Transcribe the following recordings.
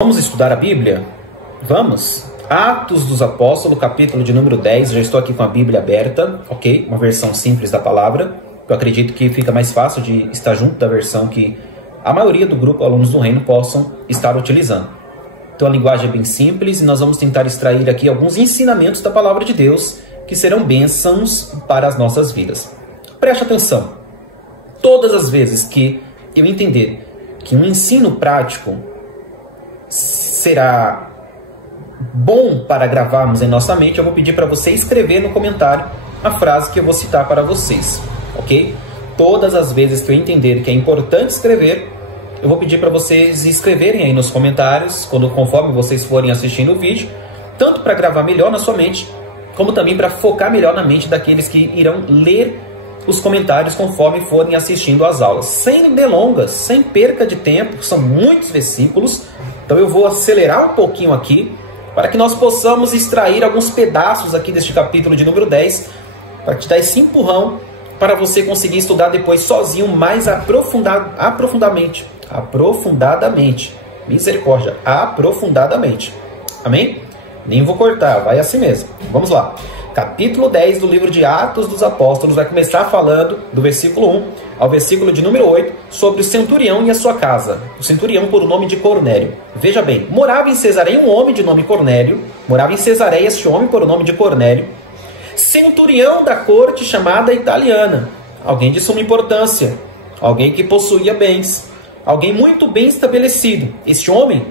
Vamos estudar a Bíblia? Vamos? Atos dos Apóstolos, capítulo de número 10. Já estou aqui com a Bíblia aberta, ok? Uma versão simples da palavra. Eu acredito que fica mais fácil de estar junto da versão que a maioria do grupo Alunos do Reino possam estar utilizando. Então a linguagem é bem simples e nós vamos tentar extrair aqui alguns ensinamentos da palavra de Deus que serão bênçãos para as nossas vidas. Preste atenção. Todas as vezes que eu entender que um ensino prático será bom para gravarmos em nossa mente, eu vou pedir para você escrever no comentário a frase que eu vou citar para vocês, ok? Todas as vezes que eu entender que é importante escrever, eu vou pedir para vocês escreverem aí nos comentários, conforme vocês forem assistindo o vídeo, tanto para gravar melhor na sua mente, como também para focar melhor na mente daqueles que irão ler os comentários conforme forem assistindo às aulas. Sem delongas, sem perca de tempo, são muitos versículos, então eu vou acelerar um pouquinho aqui, para que nós possamos extrair alguns pedaços aqui deste capítulo de número 10, para te dar esse empurrão, para você conseguir estudar depois sozinho, mais aprofundadamente. Misericórdia, aprofundadamente. Amém? Nem vou cortar, vai assim mesmo. Vamos lá. Capítulo 10 do livro de Atos dos Apóstolos vai começar falando do versículo 1 ao versículo de número 8 sobre o centurião e a sua casa. O centurião por o nome de Cornélio. Veja bem, morava em Cesareia um homem de nome Cornélio. Morava em Cesareia este homem por o nome de Cornélio, centurião da corte chamada italiana. Alguém de suma importância. Alguém que possuía bens. Alguém muito bem estabelecido. Este homem,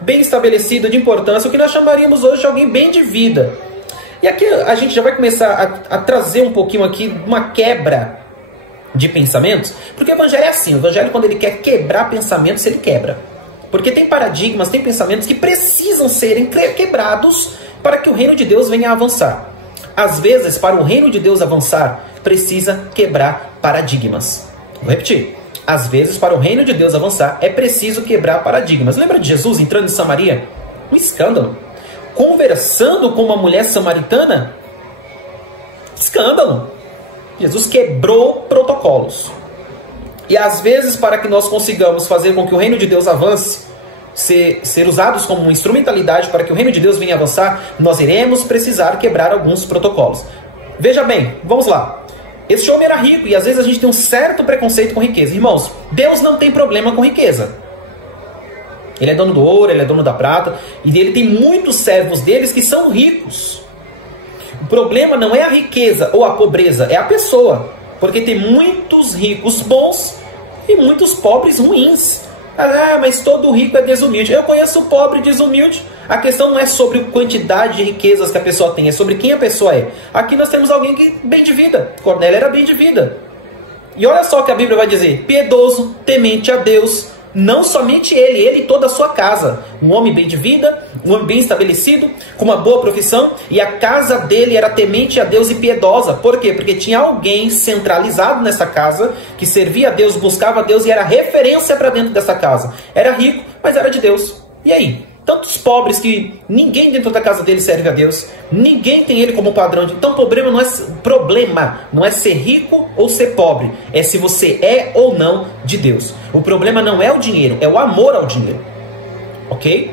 bem estabelecido, de importância, o que nós chamaríamos hoje de alguém bem de vida. E aqui a gente já vai começar a trazer um pouquinho aqui uma quebra de pensamentos, porque o evangelho é assim, o evangelho quando ele quer quebrar pensamentos, ele quebra. Porque tem paradigmas, tem pensamentos que precisam serem quebrados para que o reino de Deus venha a avançar. Às vezes, para o reino de Deus avançar, precisa quebrar paradigmas. Vou repetir. Às vezes, para o reino de Deus avançar, é preciso quebrar paradigmas. Lembra de Jesus entrando em Samaria? Um escândalo. Conversando com uma mulher samaritana? Escândalo. Jesus quebrou protocolos. E às vezes, para que nós consigamos fazer com que o reino de Deus avance, ser usados como uma instrumentalidade para que o reino de Deus venha avançar, nós iremos precisar quebrar alguns protocolos. Veja bem, vamos lá. Esse homem era rico e às vezes a gente tem um certo preconceito com riqueza. Irmãos, Deus não tem problema com riqueza. Ele é dono do ouro, ele é dono da prata, e ele tem muitos servos deles que são ricos. O problema não é a riqueza ou a pobreza, é a pessoa. Porque tem muitos ricos bons e muitos pobres ruins. Ah, mas todo rico é desumilde. Eu conheço o pobre desumilde. A questão não é sobre a quantidade de riquezas que a pessoa tem, é sobre quem a pessoa é. Aqui nós temos alguém que bem de vida. Cornélio era bem de vida. E olha só o que a Bíblia vai dizer. Piedoso, temente a Deus. Não somente ele e toda a sua casa. Um homem bem de vida, um homem bem estabelecido, com uma boa profissão. E a casa dele era temente a Deus e piedosa. Por quê? Porque tinha alguém centralizado nessa casa, que servia a Deus, buscava a Deus e era referência para dentro dessa casa. Era rico, mas era de Deus. E aí? Tantos pobres que ninguém dentro da casa dele serve a Deus. Ninguém tem ele como padrão. Então o problema não é ser rico ou ser pobre. É se você é ou não de Deus. O problema não é o dinheiro, é o amor ao dinheiro. Ok?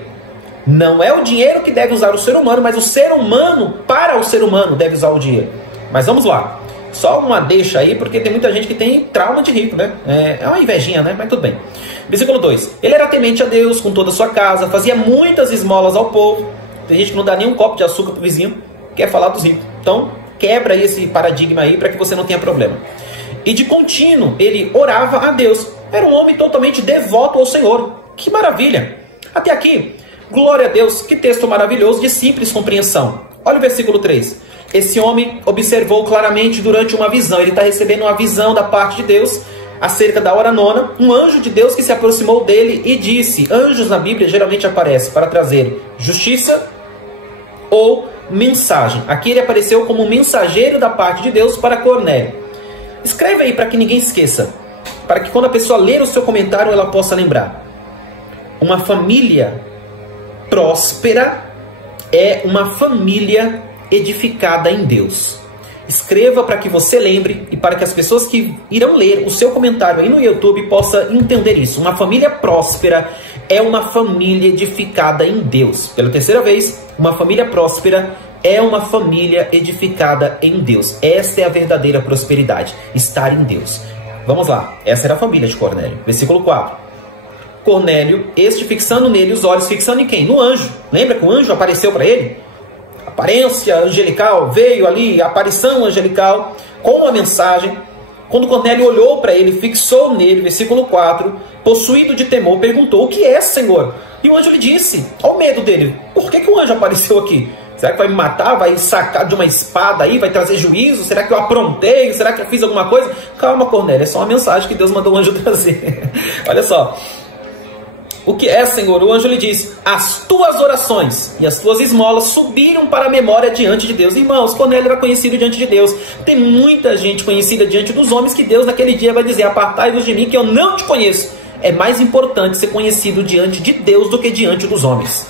Não é o dinheiro que deve usar o ser humano, mas o ser humano, para o ser humano, deve usar o dinheiro. Mas vamos lá. Só uma deixa aí, porque tem muita gente que tem trauma de rico, né? É uma invejinha, né? Mas tudo bem. Versículo 2. Ele era temente a Deus com toda a sua casa, fazia muitas esmolas ao povo. Tem gente que não dá nem um copo de açúcar pro vizinho, quer falar dos ricos. Então, quebra esse paradigma aí para que você não tenha problema. E de contínuo, ele orava a Deus. Era um homem totalmente devoto ao Senhor. Que maravilha! Até aqui, glória a Deus, que texto maravilhoso de simples compreensão. Olha o versículo 3. Esse homem observou claramente durante uma visão. Ele está recebendo uma visão da parte de Deus acerca da hora nona. Um anjo de Deus que se aproximou dele e disse. Anjos na Bíblia geralmente aparecem para trazer justiça ou mensagem. Aqui ele apareceu como mensageiro da parte de Deus para Cornélio. Escreve aí para que ninguém esqueça. Para que quando a pessoa ler o seu comentário ela possa lembrar. Uma família próspera é uma família edificada em Deus. Escreva para que você lembre e para que as pessoas que irão ler o seu comentário aí no YouTube possam entender isso. Uma família próspera é uma família edificada em Deus. Pela terceira vez, uma família próspera é uma família edificada em Deus. Esta é a verdadeira prosperidade, estar em Deus. Vamos lá, essa era a família de Cornélio. Versículo 4. Cornélio, este fixando nele os olhos, fixando em quem? No anjo. Lembra que o anjo apareceu para ele? Aparência angelical, veio ali, aparição angelical, com uma mensagem. Quando Cornélio olhou para ele, fixou nele, versículo 4, possuído de temor, perguntou: o que é, Senhor? E o anjo lhe disse, ao medo dele: por que o anjo apareceu aqui? Será que vai me matar? Vai sacar de uma espada aí? Vai trazer juízo? Será que eu aprontei? Será que eu fiz alguma coisa? Calma, Cornélio, é só uma mensagem que Deus mandou o anjo trazer. Olha só. O que é, Senhor? O anjo lhe disse: as tuas orações e as tuas esmolas subiram para a memória diante de Deus. Irmãos, Cornélio era conhecido diante de Deus. Tem muita gente conhecida diante dos homens que Deus naquele dia vai dizer: apartai-vos de mim que eu não te conheço. É mais importante ser conhecido diante de Deus do que diante dos homens.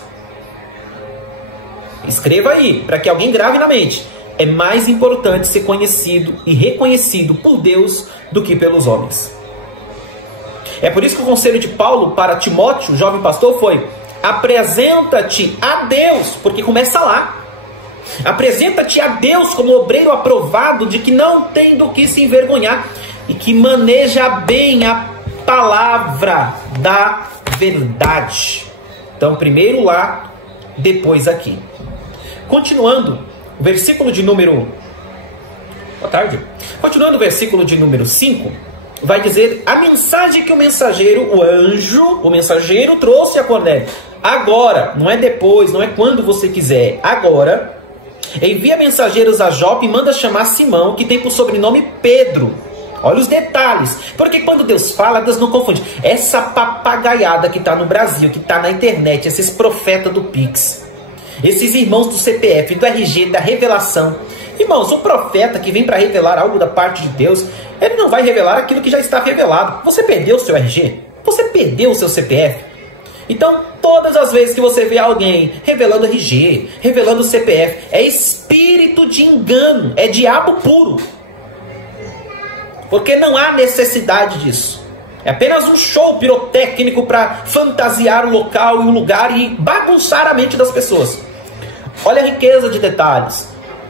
Escreva aí, para que alguém grave na mente. É mais importante ser conhecido e reconhecido por Deus do que pelos homens. É por isso que o conselho de Paulo para Timóteo, o jovem pastor, foi: apresenta-te a Deus, porque começa lá. Apresenta-te a Deus como obreiro aprovado, de que não tem do que se envergonhar e que maneja bem a palavra da verdade. Então, primeiro lá, depois aqui. Continuando, o versículo de número... Boa tarde. Continuando o versículo de número 5, vai dizer a mensagem que o mensageiro, o anjo, o mensageiro trouxe a Cornélio. Agora, não é depois, não é quando você quiser. Agora, envia mensageiros a Jope e manda chamar Simão, que tem por sobrenome Pedro. Olha os detalhes. Porque quando Deus fala, Deus não confunde. Essa papagaiada que está no Brasil, que está na internet, esses profetas do Pix, esses irmãos do CPF, do RG, da revelação. Irmãos, o profeta que vem para revelar algo da parte de Deus, ele não vai revelar aquilo que já está revelado. Você perdeu o seu RG? Você perdeu o seu CPF? Então, todas as vezes que você vê alguém revelando RG, revelando CPF, é espírito de engano, é diabo puro. Porque não há necessidade disso. É apenas um show pirotécnico para fantasiar o local e o lugar e bagunçar a mente das pessoas. Olha a riqueza de detalhes,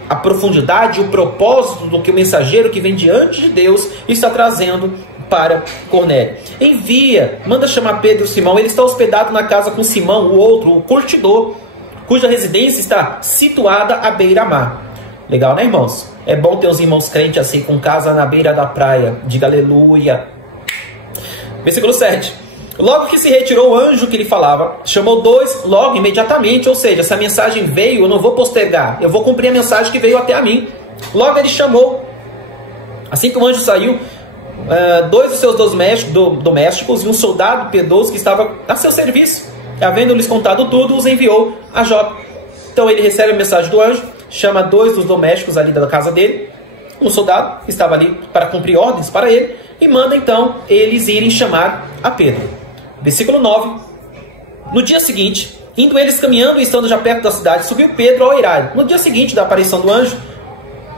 a profundidade e o propósito do que o mensageiro que vem diante de Deus está trazendo para Cornélio. Envia, manda chamar Pedro e Simão. Ele está hospedado na casa com Simão, o outro, o curtidor, cuja residência está situada à beira-mar. Legal, né, irmãos? É bom ter uns irmãos crentes assim, com casa na beira da praia. Diga aleluia. Versículo 7. Logo que se retirou o anjo que lhe falava, chamou dois logo, imediatamente. Ou seja, se a mensagem veio, eu não vou postergar. Eu vou cumprir a mensagem que veio até a mim. Logo ele chamou. Assim que o anjo saiu, dois dos seus domésticos e um soldado piedoso que estava a seu serviço. Havendo-lhes contado tudo, os enviou a Jope. Então ele recebe a mensagem do anjo, chama dois dos domésticos ali da casa dele, um soldado que estava ali para cumprir ordens para ele, e manda então eles irem chamar a Pedro. Versículo 9. No dia seguinte, indo eles caminhando e estando já perto da cidade, subiu Pedro ao eirado. No dia seguinte da aparição do anjo,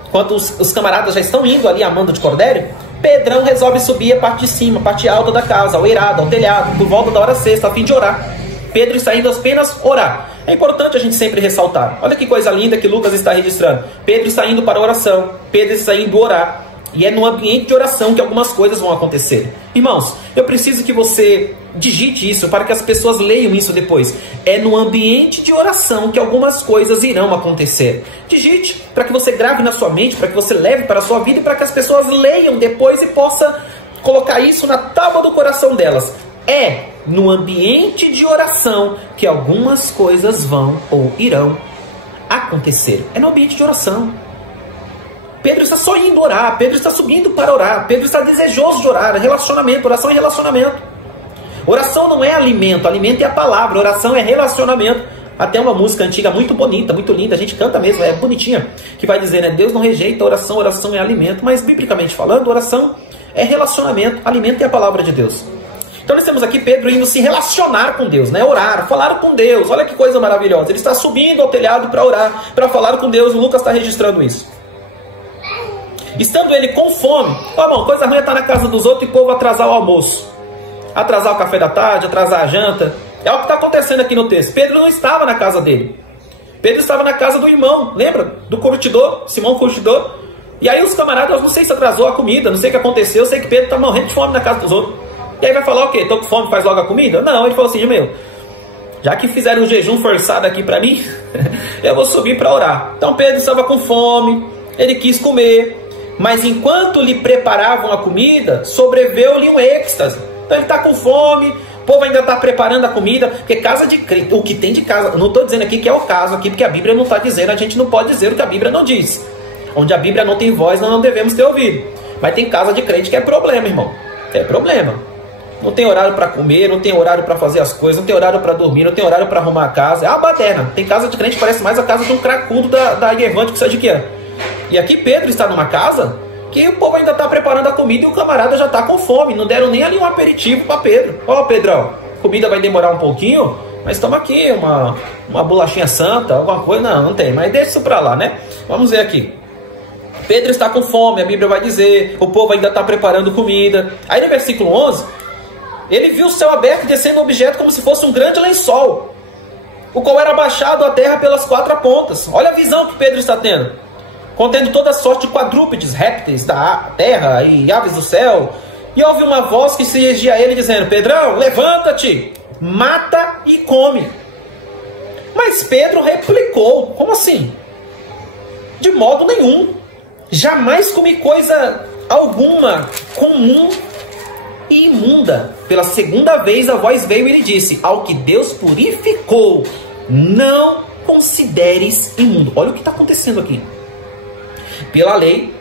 enquanto os camaradas já estão indo ali a mando de Cornélio, Pedrão resolve subir a parte de cima, a parte alta da casa, ao eirado, ao telhado, por volta da hora sexta, a fim de orar. Pedro está indo apenas orar. É importante a gente sempre ressaltar. Olha que coisa linda que Lucas está registrando. Pedro está indo para a oração. Pedro está indo orar. E é no ambiente de oração que algumas coisas vão acontecer. Irmãos, eu preciso que você digite isso para que as pessoas leiam isso depois. É no ambiente de oração que algumas coisas irão acontecer. Digite para que você grave na sua mente, para que você leve para a sua vida e para que as pessoas leiam depois e possa colocar isso na tábua do coração delas. É no ambiente de oração que algumas coisas vão ou irão acontecer. É no ambiente de oração. Pedro está só indo orar, Pedro está subindo para orar, Pedro está desejoso de orar. Relacionamento, oração é relacionamento. Oração não é alimento, alimento é a palavra, oração é relacionamento. Até uma música antiga muito bonita, muito linda, a gente canta mesmo, é bonitinha, que vai dizer, né, Deus não rejeita a oração, oração é alimento, mas biblicamente falando, oração é relacionamento, alimento é a palavra de Deus. Então nós temos aqui Pedro indo se relacionar com Deus, né? Orar, falar com Deus. Olha que coisa maravilhosa. Ele está subindo ao telhado para orar, para falar com Deus. O Lucas está registrando isso. Estando ele com fome. Bom, coisa ruim é estar na casa dos outros e o povo atrasar o almoço. Atrasar o café da tarde, atrasar a janta. É o que está acontecendo aqui no texto. Pedro não estava na casa dele. Pedro estava na casa do irmão, lembra? Do curtidor, Simão curtidor. E aí os camaradas, não sei se atrasou a comida, não sei o que aconteceu, eu sei que Pedro está morrendo de fome na casa dos outros. E aí vai falar o quê? Tô com fome, faz logo a comida? Não, ele falou assim, meu, já que fizeram um jejum forçado aqui para mim, eu vou subir para orar. Então Pedro estava com fome, ele quis comer, mas enquanto lhe preparavam a comida, sobreveio-lhe um êxtase. Então ele está com fome, o povo ainda está preparando a comida, porque casa de crente, o que tem de casa, não estou dizendo aqui que é o caso aqui, porque a Bíblia não está dizendo, a gente não pode dizer o que a Bíblia não diz. Onde a Bíblia não tem voz, nós não devemos ter ouvido. Mas tem casa de crente que é problema, irmão. É problema. Não tem horário para comer, não tem horário para fazer as coisas, não tem horário para dormir, não tem horário para arrumar a casa. É a baderna. Tem casa de crente que parece mais a casa de um cracudo da Evante que sai de quê? E aqui Pedro está numa casa que o povo ainda está preparando a comida e o camarada já está com fome. Não deram nem ali um aperitivo para Pedro. Ó, Pedrão, comida vai demorar um pouquinho, mas toma aqui uma bolachinha santa, alguma coisa. Não tem, mas deixa isso para lá, né? Vamos ver aqui. Pedro está com fome, a Bíblia vai dizer, o povo ainda está preparando comida. Aí no versículo 11, ele viu o céu aberto e descendo um objeto como se fosse um grande lençol, o qual era abaixado à terra pelas quatro pontas. Olha a visão que Pedro está tendo. Contendo toda sorte de quadrúpedes, répteis da terra e aves do céu. E ouve uma voz que se dirigia a ele dizendo, Pedrão, levanta-te, mata e come. Mas Pedro replicou, como assim? De modo nenhum. Jamais comi coisa alguma comum e imunda. Pela segunda vez a voz veio e lhe disse, ao que Deus purificou, não consideres imundo. Olha o que está acontecendo aqui. Pela lei,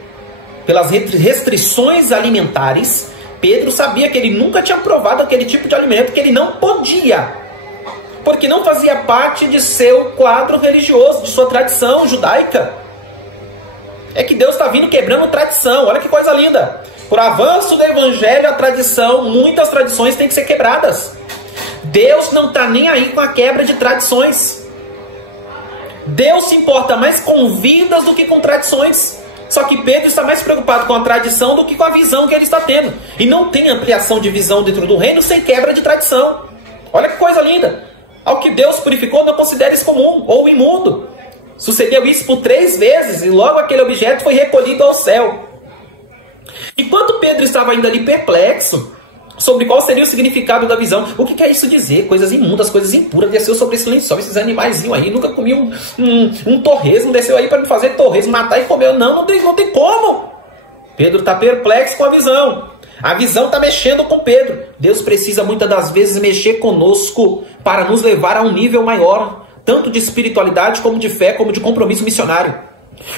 pelas restrições alimentares, Pedro sabia que ele nunca tinha provado aquele tipo de alimento, que ele não podia, porque não fazia parte de seu quadro religioso, de sua tradição judaica. É que Deus está vindo quebrando tradição. Olha que coisa linda. Por avanço do evangelho, a tradição, muitas tradições têm que ser quebradas. Deus não está nem aí com a quebra de tradições. Deus se importa mais com vidas do que com tradições. Só que Pedro está mais preocupado com a tradição do que com a visão que ele está tendo. E não tem ampliação de visão dentro do reino sem quebra de tradição. Olha que coisa linda. Ao que Deus purificou, não consideres comum ou imundo. Sucedeu isso por 3 vezes e logo aquele objeto foi recolhido ao céu. Enquanto Pedro estava ainda ali perplexo sobre qual seria o significado da visão, o que quer isso dizer? Coisas imundas, coisas impuras, desceu sobre esse lençol, esses animaizinhos aí, nunca comi um torresmo, desceu aí para me fazer torresmo, matar e comer. Não tem como. Pedro está perplexo com a visão. A visão está mexendo com Pedro. Deus precisa muitas das vezes mexer conosco para nos levar a um nível maior, tanto de espiritualidade, como de fé, como de compromisso missionário.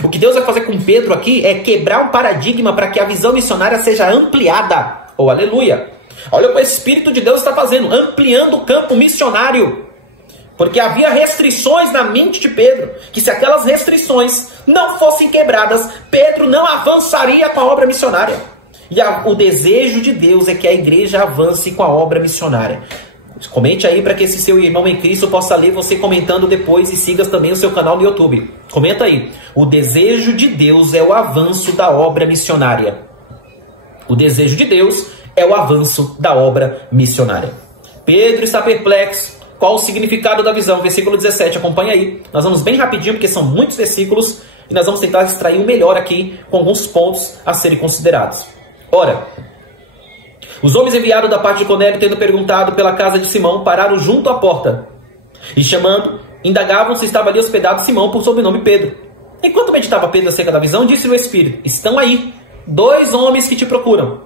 O que Deus vai fazer com Pedro aqui é quebrar um paradigma para que a visão missionária seja ampliada. Oh, aleluia! Olha o que o Espírito de Deus está fazendo, ampliando o campo missionário. Porque havia restrições na mente de Pedro, que se aquelas restrições não fossem quebradas, Pedro não avançaria com a obra missionária. E o desejo de Deus é que a igreja avance com a obra missionária. Comente aí para que esse seu irmão em Cristo possa ler você comentando depois e siga também o seu canal no YouTube. Comenta aí. O desejo de Deus é o avanço da obra missionária. O desejo de Deus é o avanço da obra missionária. Pedro está perplexo. Qual o significado da visão? Versículo 17, acompanha aí. Nós vamos bem rapidinho porque são muitos versículos e nós vamos tentar extrair o melhor aqui com alguns pontos a serem considerados. Ora, os homens enviados da parte de Cornélio, tendo perguntado pela casa de Simão, pararam junto à porta. E chamando, indagavam se estava ali hospedado Simão por sobrenome Pedro. Enquanto meditava Pedro acerca da visão, disse-lhe o Espírito, estão aí 2 homens que te procuram.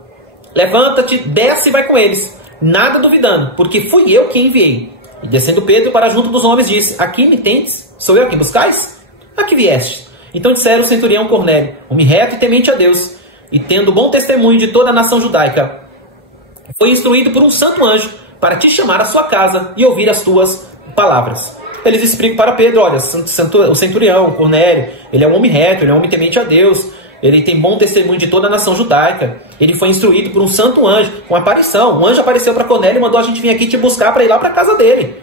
Levanta-te, desce e vai com eles, nada duvidando, porque fui eu quem enviei. E descendo Pedro para junto dos homens, disse, aqui me tendes? Sou eu quem buscais? A que vieste? Então disseram o centurião Cornélio, homem reto e temente a Deus, e tendo bom testemunho de toda a nação judaica, foi instruído por um santo anjo para te chamar à sua casa e ouvir as tuas palavras. Eles explicam para Pedro, olha, o centurião, Cornélio, ele é um homem reto, ele é um homem temente a Deus, ele tem bom testemunho de toda a nação judaica, ele foi instruído por um santo anjo, com aparição. Um anjo apareceu para Cornélio e mandou a gente vir aqui te buscar para ir lá para a casa dele.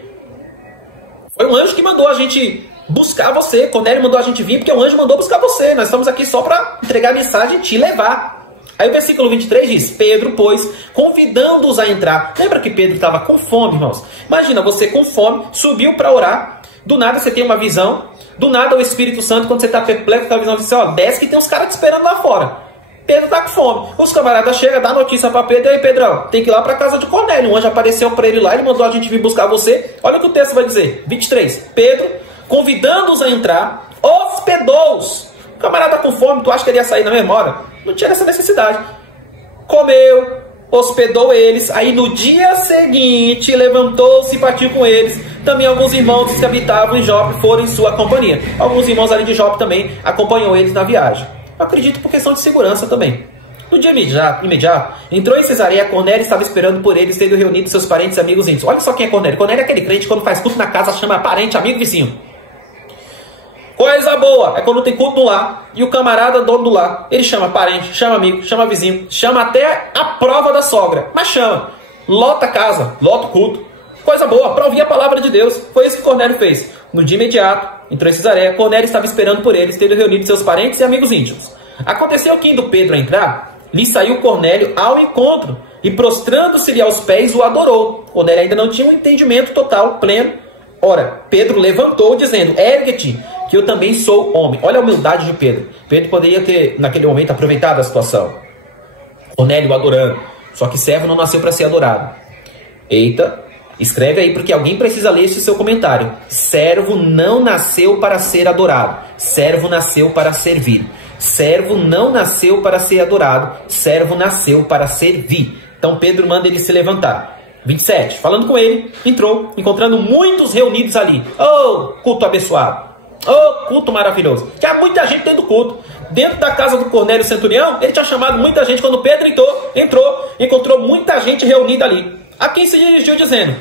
Foi um anjo que mandou a gente buscar você. Cornélio mandou a gente vir porque o anjo mandou buscar você. Nós estamos aqui só para entregar a mensagem e te levar. Aí o versículo 23 diz, Pedro, pois, convidando-os a entrar. Lembra que Pedro estava com fome, irmãos? Imagina, você com fome, subiu para orar, do nada você tem uma visão, do nada o Espírito Santo, quando você está perplexo com a visão, você ó, desce que tem uns caras te esperando lá fora. Pedro está com fome. Os camaradas chegam, dá notícia para Pedro, e aí Pedrão, tem que ir lá para a casa de Cornélio. Um anjo apareceu para ele lá, ele mandou a gente vir buscar você. Olha o que o texto vai dizer, 23. Pedro, convidando-os a entrar, hospedou-os. O camarada com fome, tu acha que ele ia sair na mesma hora? Não tinha essa necessidade. Comeu, hospedou eles. Aí no dia seguinte, levantou-se e partiu com eles. Também alguns irmãos que habitavam em Jope foram em sua companhia. Alguns irmãos ali de Jope também acompanhou eles na viagem. Eu acredito por questão de segurança também. No dia imediato, entrou em Cesareia, Cornélio estava esperando por eles, tendo reunido seus parentes e amigos íntimos. Olha só quem é Cornélio. Cornélio é aquele crente que quando faz culto na casa chama parente, amigo, vizinho. Coisa boa é quando tem culto no lar e o camarada dono do lar, ele chama parente, chama amigo, chama vizinho, chama até a prova da sogra, mas chama, lota a casa, lota o culto. Coisa boa, para ouvir a palavra de Deus. Foi isso que Cornélio fez. No dia imediato, entrou em Cesareia, Cornélio estava esperando por eles, tendo reunido seus parentes e amigos íntimos. Aconteceu que, indo Pedro a entrar, lhe saiu Cornélio ao encontro e, prostrando-se-lhe aos pés, o adorou. Cornélio ainda não tinha um entendimento total, pleno. Ora, Pedro levantou, dizendo, ergue-te, que eu também sou homem. Olha a humildade de Pedro. Pedro poderia ter, naquele momento, aproveitado a situação. Cornélio adorando. Só que servo não nasceu para ser adorado. Eita, escreve aí, porque alguém precisa ler esse seu comentário. Servo não nasceu para ser adorado. Servo nasceu para servir. Servo não nasceu para ser adorado. Servo nasceu para servir. Então Pedro manda ele se levantar. 27. Falando com ele, entrou, encontrando muitos reunidos ali. Oh, culto abençoado. Oh, culto maravilhoso. Tinha muita gente dentro do culto. Dentro da casa do Cornélio Centurião, ele tinha chamado muita gente. Quando Pedro entrou, encontrou muita gente reunida ali. A quem se dirigiu dizendo,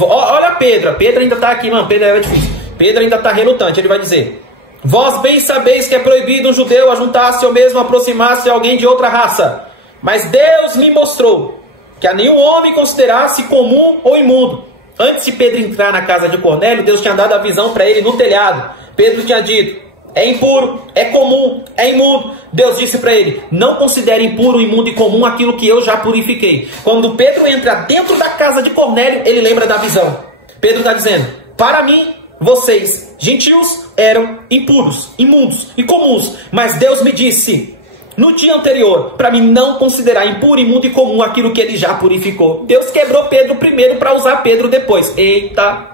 olha Pedro ainda está aqui, mano, Pedro é difícil. Pedro ainda está relutante, ele vai dizer, vós bem sabeis que é proibido um judeu ajuntar-se ou mesmo aproximar-se de alguém de outra raça. Mas Deus me mostrou que a nenhum homem considerasse comum ou imundo. Antes de Pedro entrar na casa de Cornélio, Deus tinha dado a visão para ele no telhado. Pedro tinha dito, é impuro, é comum, é imundo. Deus disse para ele, não considere impuro, imundo e comum aquilo que eu já purifiquei. Quando Pedro entra dentro da casa de Cornélio, ele lembra da visão. Pedro está dizendo, para mim, vocês, gentios, eram impuros, imundos e comuns. Mas Deus me disse, no dia anterior, para mim não considerar impuro, imundo e comum aquilo que ele já purificou. Deus quebrou Pedro primeiro para usar Pedro depois. Eita!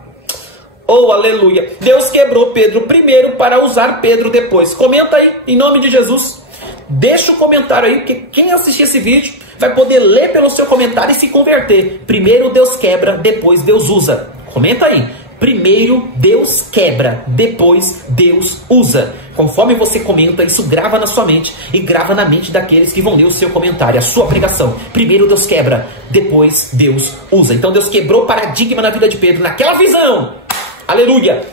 Oh, aleluia! Deus quebrou Pedro primeiro para usar Pedro depois. Comenta aí, em nome de Jesus. Deixa o comentário aí, porque quem assistir esse vídeo vai poder ler pelo seu comentário e se converter. Primeiro Deus quebra, depois Deus usa. Comenta aí. Primeiro Deus quebra, depois Deus usa. Conforme você comenta, isso grava na sua mente e grava na mente daqueles que vão ler o seu comentário, a sua pregação. Primeiro Deus quebra, depois Deus usa. Então Deus quebrou o paradigma na vida de Pedro, naquela visão. Aleluia!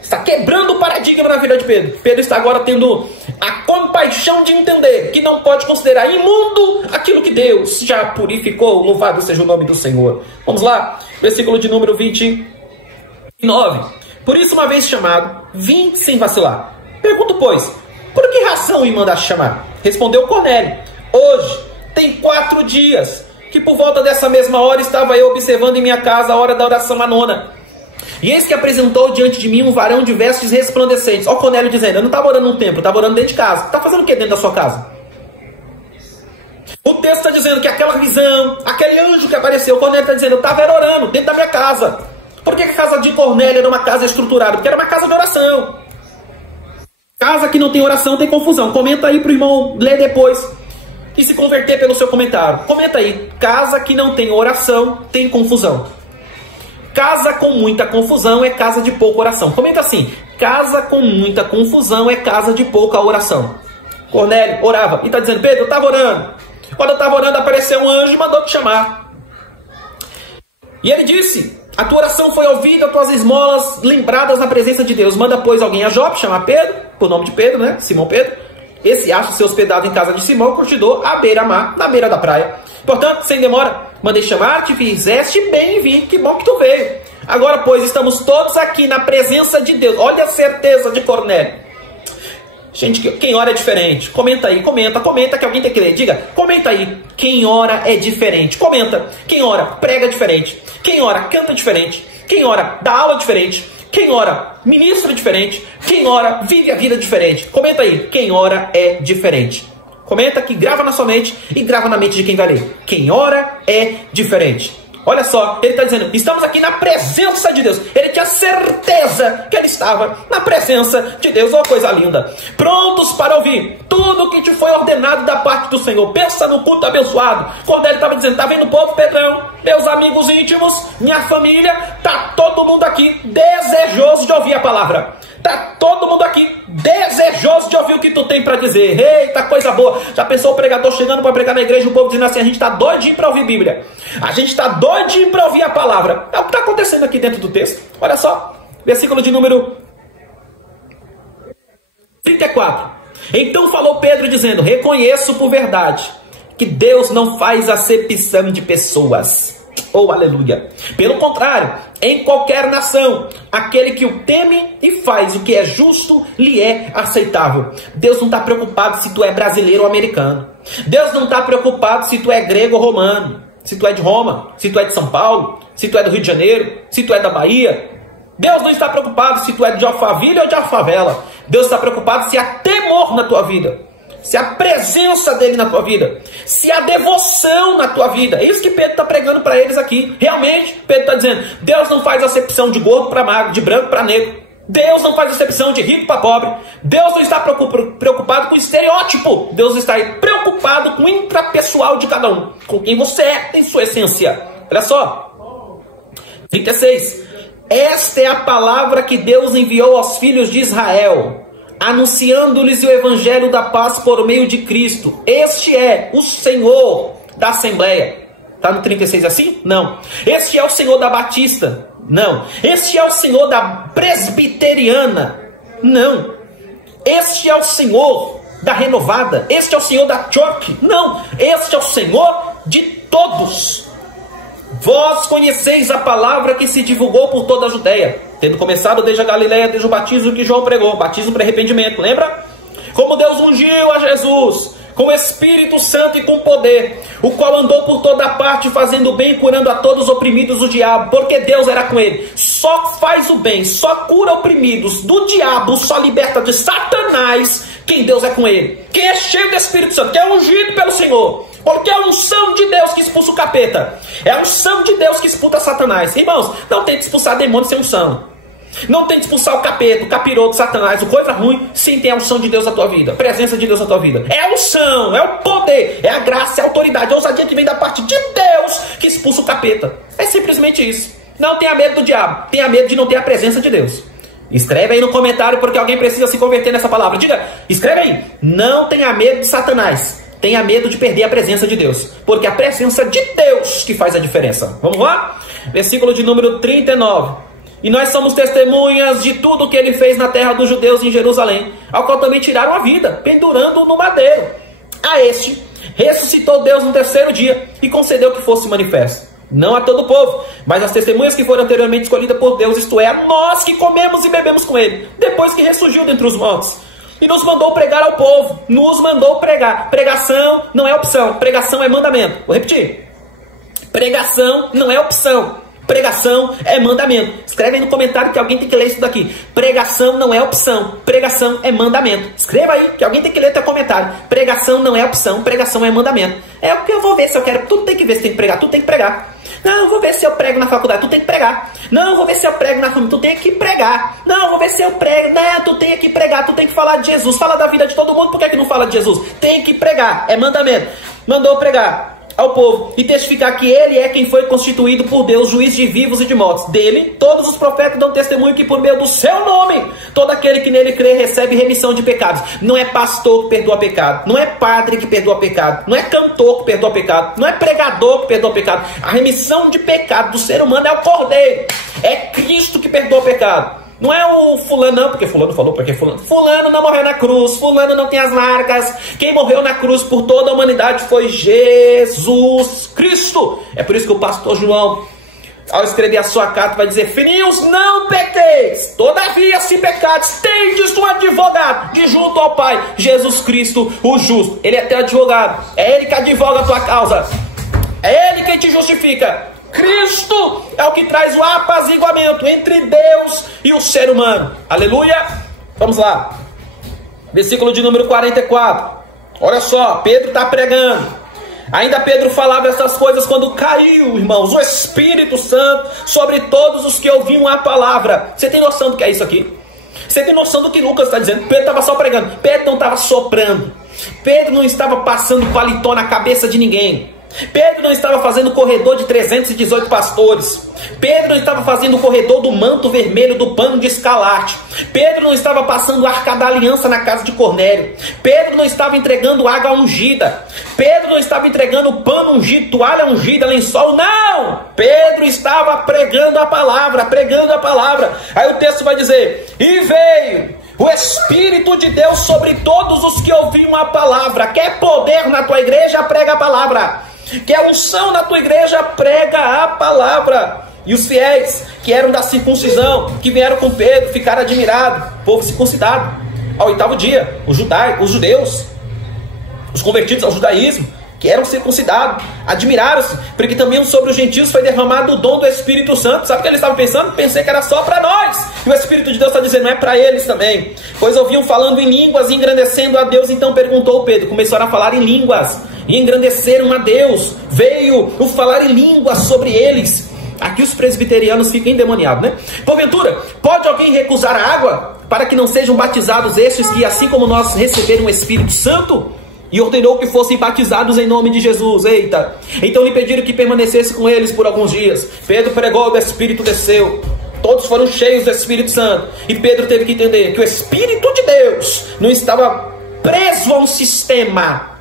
Está quebrando o paradigma na vida de Pedro. Pedro está agora tendo a compaixão de entender que não pode considerar imundo aquilo que Deus já purificou. Louvado seja o nome do Senhor. Vamos lá, versículo de número 29. Por isso, uma vez chamado, vim sem vacilar. Pergunto, pois, por que razão me mandaste chamar? Respondeu Cornélio, hoje tem 4 dias que por volta dessa mesma hora estava eu observando em minha casa a hora da oração à nona. E eis que apresentou diante de mim um varão de vestes resplandecentes. Olha o Cornélio dizendo, eu não estava orando no templo, eu estava orando dentro de casa. Está fazendo o que dentro da sua casa? O texto está dizendo que aquela visão, aquele anjo que apareceu, o Cornélio está dizendo, eu estava orando dentro da minha casa. Por que a casa de Cornélio era uma casa estruturada? Porque era uma casa de oração. Casa que não tem oração tem confusão. Comenta aí para o irmão ler depois e se converter pelo seu comentário. Comenta aí, casa que não tem oração tem confusão. Casa com muita confusão é casa de pouca oração. Comenta assim, casa com muita confusão é casa de pouca oração. Cornélio orava e está dizendo, Pedro, eu estava orando. Quando eu estava orando, apareceu um anjo e mandou te chamar. E ele disse, a tua oração foi ouvida, as tuas esmolas lembradas na presença de Deus. Manda, pois, alguém a Jope, chamar Pedro, por nome de Pedro, né? Simão Pedro. Esse acha-se hospedado em casa de Simão, curtidor, à beira-mar, na beira da praia. Portanto, sem demora, mandei chamar-te, fizeste bem em vir, que bom que tu veio. Agora, pois, estamos todos aqui na presença de Deus. Olha a certeza de Cornélio. Gente, quem ora é diferente. Comenta aí, comenta que alguém tem que ler. Diga, comenta aí. Quem ora é diferente. Comenta. Quem ora prega diferente. Quem ora canta diferente. Quem ora dá aula diferente. Quem ora ministra diferente. Quem ora vive a vida diferente. Comenta aí. Quem ora é diferente. Comenta que grava na sua mente e grava na mente de quem vai ler. Quem ora é diferente. Olha só, ele está dizendo, estamos aqui na presença de Deus. Ele tinha certeza que ele estava na presença de Deus. Uma coisa linda. Prontos para ouvir tudo que te foi ordenado da parte do Senhor. Pensa no culto abençoado. Quando ele estava dizendo, tá vendo o povo, Pedrão? Meus amigos íntimos, minha família, tá todo mundo aqui desejoso de ouvir a palavra. Tá todo mundo aqui desejoso de ouvir o que tu tem para dizer. Eita, coisa boa. Já pensou o pregador chegando para pregar na igreja, o povo dizendo assim, a gente tá doidinho para ouvir Bíblia. A gente tá doidinho para ouvir a palavra. É o que está acontecendo aqui dentro do texto. Olha só, versículo de número 34. Então falou Pedro dizendo, reconheço por verdade que Deus não faz acepção de pessoas. Oh, aleluia. Pelo contrário, em qualquer nação, aquele que o teme e faz o que é justo, lhe é aceitável. Deus não está preocupado se tu é brasileiro ou americano. Deus não está preocupado se tu é grego ou romano. Se tu é de Roma, se tu é de São Paulo, se tu é do Rio de Janeiro, se tu é da Bahia. Deus não está preocupado se tu é de Alphaville ou de Alfavela. Deus está preocupado se há temor na tua vida. Se a presença dele na tua vida, se a devoção na tua vida. É isso que Pedro está pregando para eles aqui. Realmente, Pedro está dizendo, Deus não faz acepção de gordo para magro, de branco para negro. Deus não faz acepção de rico para pobre. Deus não está preocupado com estereótipo. Deus está preocupado com o intrapessoal de cada um. Com quem você é, em sua essência. Olha só. 36. Esta é a palavra que Deus enviou aos filhos de Israel, anunciando-lhes o evangelho da paz por meio de Cristo. Este é o Senhor da Assembleia. Está no 36 assim? Não. Este é o Senhor da Batista. Não. Este é o Senhor da Presbiteriana. Não. Este é o Senhor da Renovada. Este é o Senhor da Church. Não. Este é o Senhor de todos. Vós conheceis a palavra que se divulgou por toda a Judéia, tendo começado desde a Galileia, desde o batismo que João pregou, batismo para arrependimento, lembra? Como Deus ungiu a Jesus com o Espírito Santo e com poder, o qual andou por toda parte fazendo bem e curando a todos os oprimidos do diabo, porque Deus era com ele. Só faz o bem, só cura oprimidos do diabo, só liberta de Satanás quem Deus é com ele. Quem é cheio do Espírito Santo, que é ungido pelo Senhor. Porque é a unção de Deus que expulsa o capeta. É a unção de Deus que expulsa Satanás. Irmãos, não tente expulsar demônio sem unção. Não tente expulsar o capeta, o capiroto, Satanás, o coisa ruim. Sim, tem a unção de Deus na tua vida. A presença de Deus na tua vida. É a unção, é o poder, é a graça, é a autoridade, é a ousadia que vem da parte de Deus que expulsa o capeta. É simplesmente isso. Não tenha medo do diabo. Tenha medo de não ter a presença de Deus. Escreve aí no comentário porque alguém precisa se converter nessa palavra. Diga, escreve aí. Não tenha medo de Satanás. Tenha medo de perder a presença de Deus, porque é a presença de Deus que faz a diferença. Vamos lá? Versículo de número 39. E nós somos testemunhas de tudo o que ele fez na terra dos judeus em Jerusalém, ao qual também tiraram a vida, pendurando-o no madeiro. A este ressuscitou Deus no terceiro dia e concedeu que fosse manifesto. Não a todo o povo, mas as testemunhas que foram anteriormente escolhidas por Deus, isto é, a nós que comemos e bebemos com ele, depois que ressurgiu dentre os mortos. E nos mandou pregar ao povo. Nos mandou pregar. Pregação não é opção. Pregação é mandamento. Vou repetir. Pregação não é opção. Pregação é mandamento. Escreve aí no comentário que alguém tem que ler isso daqui. Pregação não é opção. Pregação é mandamento. Escreva aí que alguém tem que ler teu comentário. Pregação não é opção. Pregação é mandamento. É o que eu vou ver se eu quero. Tu tem que ver se tem que pregar. Tu tem que pregar. Não, vou ver se eu prego na faculdade. Tu tem que pregar. Não, vou ver se eu prego na família. Tu tem que pregar. Não, vou ver se eu prego. Não, tu tem que pregar. Tu tem que falar de Jesus. Fala da vida de todo mundo. Por que não fala de Jesus? Tem que pregar. É mandamento. Mandou pregar ao povo e testificar que ele é quem foi constituído por Deus, juiz de vivos e de mortos. Dele, todos os profetas dão testemunho que por meio do seu nome, todo aquele que nele crê recebe remissão de pecados. Não é pastor que perdoa pecado, não é padre que perdoa pecado, não é cantor que perdoa pecado, não é pregador que perdoa pecado. A remissão de pecado do ser humano é o Cordeiro, é Cristo que perdoa pecado. Não é o fulano não, porque fulano falou, porque fulano não morreu na cruz, fulano não tem as marcas. Quem morreu na cruz por toda a humanidade foi Jesus Cristo. É por isso que o pastor João ao escrever a sua carta, vai dizer: filhinhos, não pequeis, todavia se pecados, tendes um advogado de junto ao Pai, Jesus Cristo o justo. Ele é teu advogado, é Ele que advoga a tua causa, é Ele quem te justifica. Cristo é o que traz o apaziguamento entre Deus e o ser humano. Aleluia. Vamos lá, versículo de número 44. Olha só, Pedro está pregando. Ainda Pedro falava essas coisas quando caiu, irmãos, o Espírito Santo sobre todos os que ouviam a palavra. Você tem noção do que é isso aqui? Você tem noção do que Lucas está dizendo? Pedro estava só pregando, Pedro não estava soprando, Pedro não estava passando paletó na cabeça de ninguém, Pedro não estava fazendo o corredor de 318 pastores, Pedro não estava fazendo o corredor do manto vermelho, do pano de escarlate, Pedro não estava passando a arca da aliança na casa de Cornélio, Pedro não estava entregando água ungida, Pedro não estava entregando pano ungido, toalha ungida, lençol, não! Pedro estava pregando a palavra, pregando a palavra. Aí o texto vai dizer: e veio o Espírito de Deus sobre todos os que ouviam a palavra. Quer poder na tua igreja? Prega a palavra. Quer unção na tua igreja? Prega a palavra. E os fiéis que eram da circuncisão, que vieram com Pedro, ficaram admirados. Povo circuncidado ao 8º dia, os judeus, os convertidos ao judaísmo, que eram circuncidados, admiraram-se, porque também sobre os gentios foi derramado o dom do Espírito Santo. Sabe o que eles estavam pensando? Pensei que era só para nós. E o Espírito de Deus está dizendo: não é para eles também. Pois ouviam falando em línguas e engrandecendo a Deus. Então perguntou Pedro, começaram a falar em línguas e engrandeceram a Deus. Veio o falar em línguas sobre eles. Aqui os presbiterianos ficam endemoniados, né? Porventura, pode alguém recusar a água para que não sejam batizados estes que, assim como nós, receberam o Espírito Santo? E ordenou que fossem batizados em nome de Jesus. Eita! Então lhe pediram que permanecesse com eles por alguns dias. Pedro pregou, o Espírito desceu. Todos foram cheios do Espírito Santo. E Pedro teve que entender que o Espírito de Deus não estava preso a um sistema.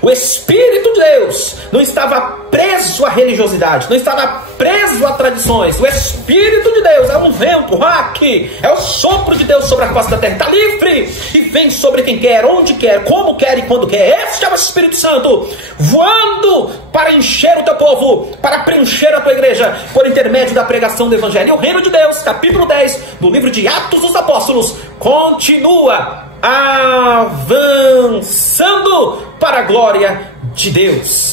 O Espírito de Deus não estava preso à religiosidade, não estava preso a tradições. O Espírito de Deus é um vento, aqui, é o sopro de Deus sobre a face da terra. Está livre e vem sobre quem quer, onde quer, como quer e quando quer. Este é o Espírito Santo voando para encher o teu povo, para preencher a tua igreja por intermédio da pregação do Evangelho. E o reino de Deus, capítulo 10 do livro de Atos dos Apóstolos, continua avançando para a glória de Deus.